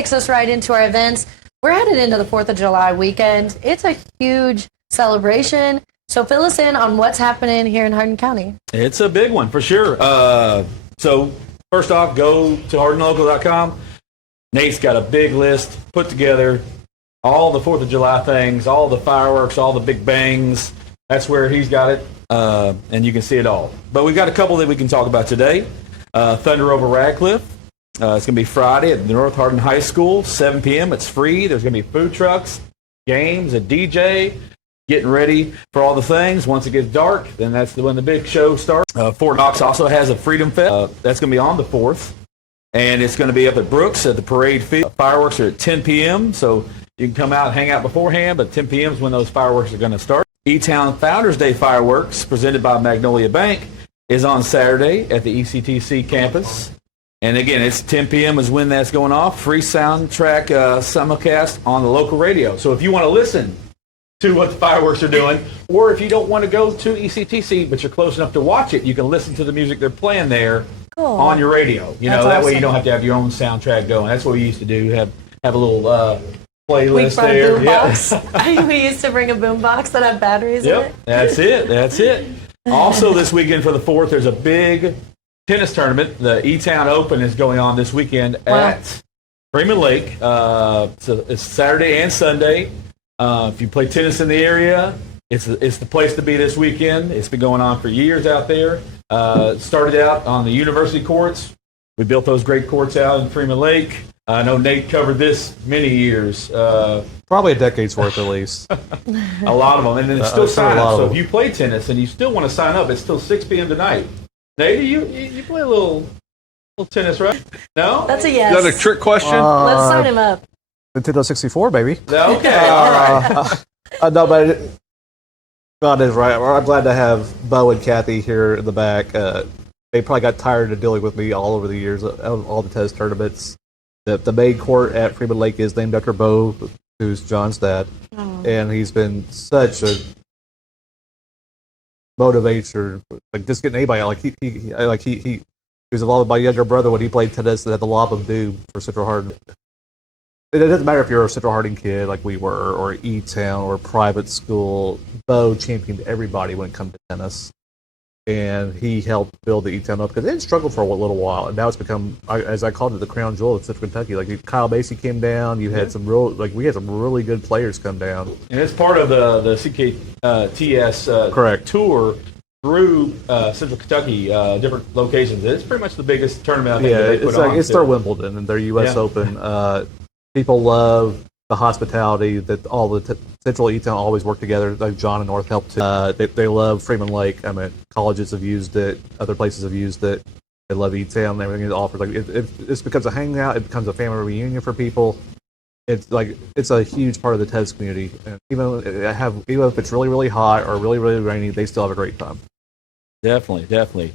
Takes us right into our events. We're headed into the 4th of July weekend. It's a huge celebration. So fill us in on what's happening here in Hardin County. It's a big one for sure. So first off, go to hardinlocal.com. Nate's got a big list put together. All the 4th of July things, all the fireworks, all the big bangs. That's where he's got it, and you can see it all. But we've got a couple that we can talk about today. Thunder over Radcliffe. It's going to be Friday at North Hardin High School, 7 p.m. It's free. There's going to be food trucks, games, a DJ, getting ready for all the things. Once it gets dark, then that's when the big show starts. Fort Knox also has a Freedom Fest. That's going to be on the 4th, and it's going to be up at Brooks at the parade field. Fireworks are at 10 p.m., so you can come out and hang out beforehand, but 10 p.m. is when those fireworks are going to start. E-Town Founders Day fireworks, presented by Magnolia Bank, is on Saturday at the ECTC campus. And again, it's 10 p.m. is when that's going off. Free soundtrack simulcast on the local radio. So if you want to listen to what the fireworks are doing, or if you don't want to go to ECTC, but you're close enough to watch it, you can listen to the music they're playing there on your radio. You know, that way you don't have to have your own soundtrack going. That's what we used to do, have a little playlist there. Yeah. We used to bring a boombox that had batteries in it. That's it. Also this weekend for the 4th, there's a big tennis tournament. The E-Town Open is going on this weekend at Freeman Lake. So it's Saturday and Sunday. If you play tennis in the area, it's the place to be this weekend. It's been going on for years out there. Started out on the university courts. We built those great courts out in Freeman Lake. I know Nate covered this many years. Probably a decade's worth at least. A lot of them. And then it's still sign up. So if you play tennis and you still want to sign up, it's still 6 p.m. tonight. Nate, you play a little tennis, right? No? That's a yes. Is that a trick question? Let's sign him up. Nintendo 64, baby. Okay, all right. No, but God is right. I'm glad to have Bo and Kathy here in the back. They probably got tired of dealing with me all over the years of all the tennis tournaments. The main court at Freeman Lake is named after Bo, who's John's dad, and he's been such a motivator. Like just getting anybody he was involved with my younger brother when he played tennis at the Lob of Doom for Central Hardin. It doesn't matter if you're a Central Hardin kid like we were, or E-Town, or private school. Bo championed everybody when it comes to tennis. And he helped build the E-Town up because it struggled for a little while, and now it's become, as I called it, the crown jewel of Central Kentucky. Like Kyle Macy came down, we had some really good players come down. And it's part of the CKTS correct tour through Central Kentucky, different locations. It's pretty much the biggest tournament I think that they put on. It's their Wimbledon and their U.S. Open. People love the hospitality that all the Central E-Town always work together. Like John and North help too. They love Freeman Lake. I mean, colleges have used it. Other places have used it. They love E-Town and everything it offers. Like it becomes a hangout. It becomes a family reunion for people. It's a huge part of the tennis community. And even if it's really, really hot or really, really rainy, they still have a great time. Definitely.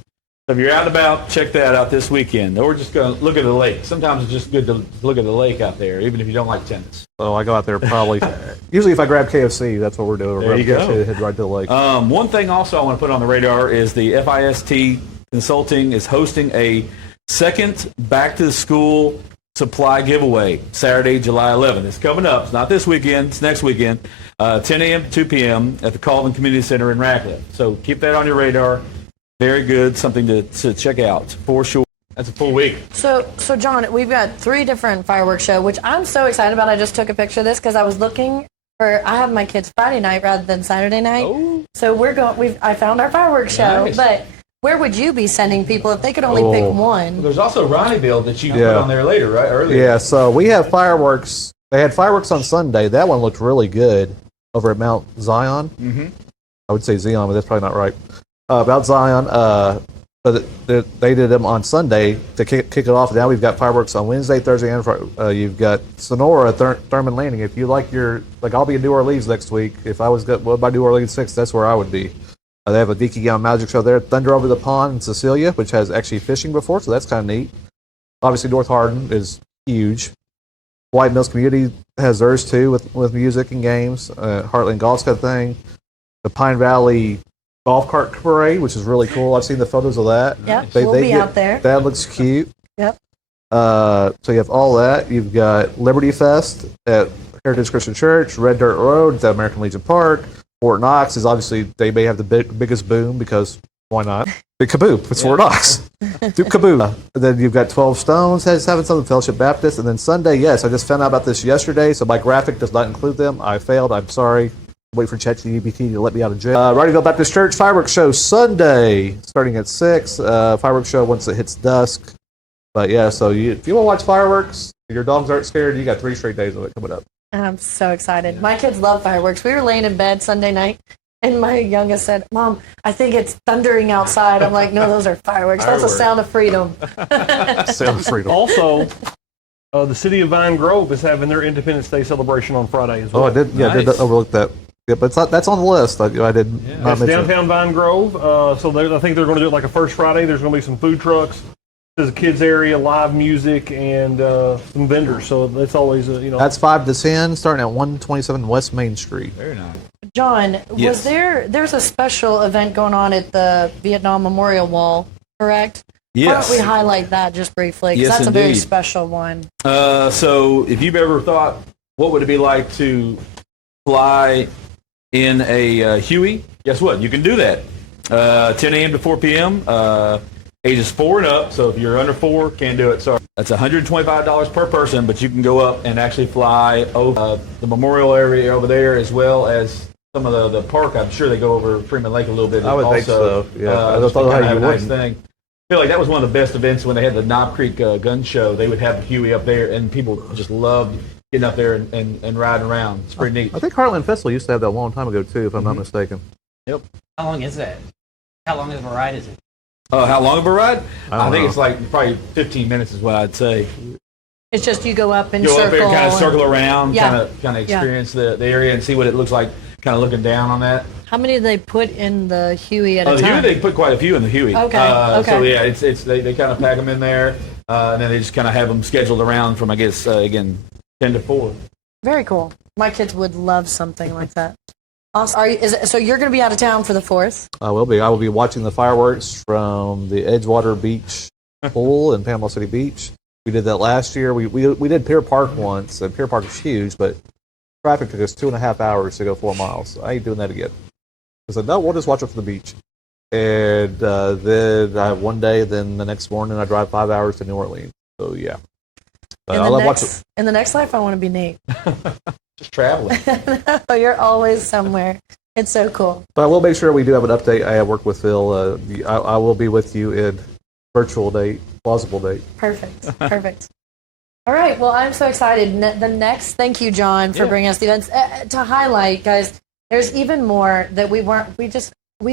So if you're out and about, check that out this weekend. Or just go look at the lake. Sometimes it's just good to look at the lake out there, even if you don't like tennis. So I go out there probably. Usually if I grab KFC, that's what we're doing. There you go. Head right to the lake. One thing also I want to put on the radar is the FIST Consulting is hosting a second back-to-school supply giveaway Saturday, July 11th. It's coming up. It's not this weekend. It's next weekend, 10 a.m. to 2 p.m. at the Colvin Community Center in Radcliffe. So keep that on your radar. Very good, something to check out for sure. That's a full week. So John, we've got 3 different fireworks show, which I'm so excited about. I just took a picture of this because I was looking for. I have my kids Friday night rather than Saturday night. Oh. So we're going. I found our fireworks show, nice. But where would you be sending people if they could only pick one? There's also Ronnieville that you put on there later, right? Earlier. Yeah. So we have fireworks. They had fireworks on Sunday. That one looked really good over at Mount Zion. Mm-hmm. I would say Zion, but that's probably not right. About Zion, but they did them on Sunday to kick it off. Now we've got fireworks on Wednesday, Thursday, and Friday. You've got Sonora, Thurman Landing. If you like I'll be in New Orleans next week. If I was by New Orleans 6, that's where I would be. They have a Deaky Gown Magic Show there. Thunder Over the Pond in Cecilia, which has actually fishing before, so that's kind of neat. Obviously, North Hardin is huge. White Mills Community has theirs too with music and games. Heartland Golf's got a thing. The Pine Valley Golf Cart Parade, which is really cool. I've seen the photos of that. Yep, we'll be out there. That looks cute. Yep. So you have all that. You've got Liberty Fest at Heritage Christian Church, Red Dirt Road at American Legion Park. Fort Knox is obviously, they may have the biggest boom because why not? Big Kaboom. It's Fort Knox. Do Kaboom. And then you've got 12 Stones having something, Fellowship Baptist. And then Sunday, yes, I just found out about this yesterday, so my graphic does not include them. I failed. I'm sorry. Wait for ChatGPT to let me out of jail. Wrightyville Baptist Church fireworks show Sunday, starting at 6. Fireworks show once it hits dusk. But yeah, so if you want to watch fireworks, your dogs aren't scared, you got 3 straight days of it coming up. I'm so excited. My kids love fireworks. We were laying in bed Sunday night, and my youngest said, Mom, I think it's thundering outside. I'm like, no, those are fireworks. That's a sound of freedom. Sound of freedom. Also, the city of Vine Grove is having their Independence Day celebration on Friday as well. Oh, I did. Yeah, I did overlook that. Yeah, but that's on the list. I did not It's mention downtown Vine Grove. So I think they're going to do it like a first Friday. There's going to be some food trucks. There's a kids area, live music, and some vendors. So that's always That's 5 to 10, starting at 127 West Main Street. Very nice. John, Yes. there's a special event going on at the Vietnam Memorial Wall, correct? Yes. Why don't we highlight that just briefly? Because Yes, that's a very indeed. special one. So if you've ever thought, what would it be like to fly in a Huey? Guess what? You can do that. 10 a.m. to 4 p.m. Ages 4 and up. So if you're under 4, can't do it. Sorry. That's $125 per person, but you can go up and actually fly over the memorial area over there, as well as some of the park. I'm sure they go over Freeman Lake a little bit. I would think also. so. Yeah, I just thought to how kinda you have a nice wouldn't. thing. I feel like that was one of the best events when they had the Knob Creek gun show. They would have Huey up there, and people just loved getting up there and riding around. It's pretty neat. I think Heartland Festival used to have that a long time ago, too, if I'm not mistaken. Yep. How long is that? How long of a ride is it? How long of a ride? I don't I think know. it's like probably 15 minutes is what I'd say. It's just you go up and Go circle. up there and kind of circle around, Yeah. kind of Yeah. experience the area and see what it looks like, kind of looking down on that. How many do they put in the Huey at a The Huey, time? they put quite a few in the Huey. Okay, So okay. yeah, it's they kind of pack them in there, and then they just kind of have them scheduled around from, I guess, again, 10 to 4. Very cool. My kids would love something like that. Awesome. So you're going to be out of town for the 4th? I will be. I will be watching the fireworks from the Edgewater Beach pool in Panama City Beach. We did that last year. We did Pier Park once, and Pier Park is huge, but traffic took us 2.5 hours to go 4 miles. So I ain't doing that again. I said, no, we'll just watch it from the beach. And then I have one day, then the next morning I drive 5 hours to New Orleans. So yeah. But I love watching. In the next life, I want to be Nate. Just traveling. You're always somewhere. It's so cool. But I will make sure we do have an update. I have worked with Phil. I will be with you in virtual date, plausible date. Perfect. Perfect. All right. Well, I'm so excited. Thank you, John, for bringing us the events. To highlight, guys, there's even more that we've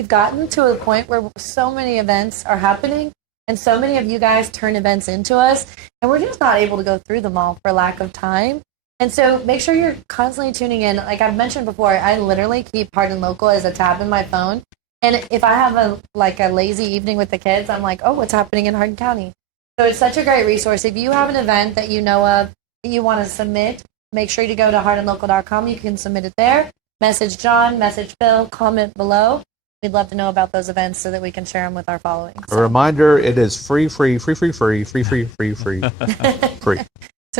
gotten to a point where so many events are happening, and so many of you guys turn events into us, and we're just not able to go through them all for lack of time. And so make sure you're constantly tuning in. Like I've mentioned before, I literally keep Hardin Local as a tab in my phone. And if I have a lazy evening with the kids, I'm like, oh, what's happening in Hardin County? So it's such a great resource. If you have an event that you know of that you want to submit, make sure to go to hardinlocal.com. You can submit it there. Message John, message Phil, comment below. We'd love to know about those events so that we can share them with our following. A reminder, it is free. To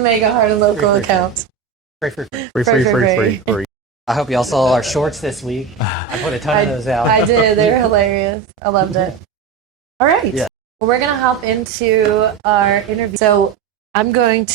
make a Hardin Local account. Free. I hope y'all saw our shorts this week. I put a ton of those out. I did. They were hilarious. I loved it. All right. Yeah. Well, we're going to hop into our interview. So I'm going to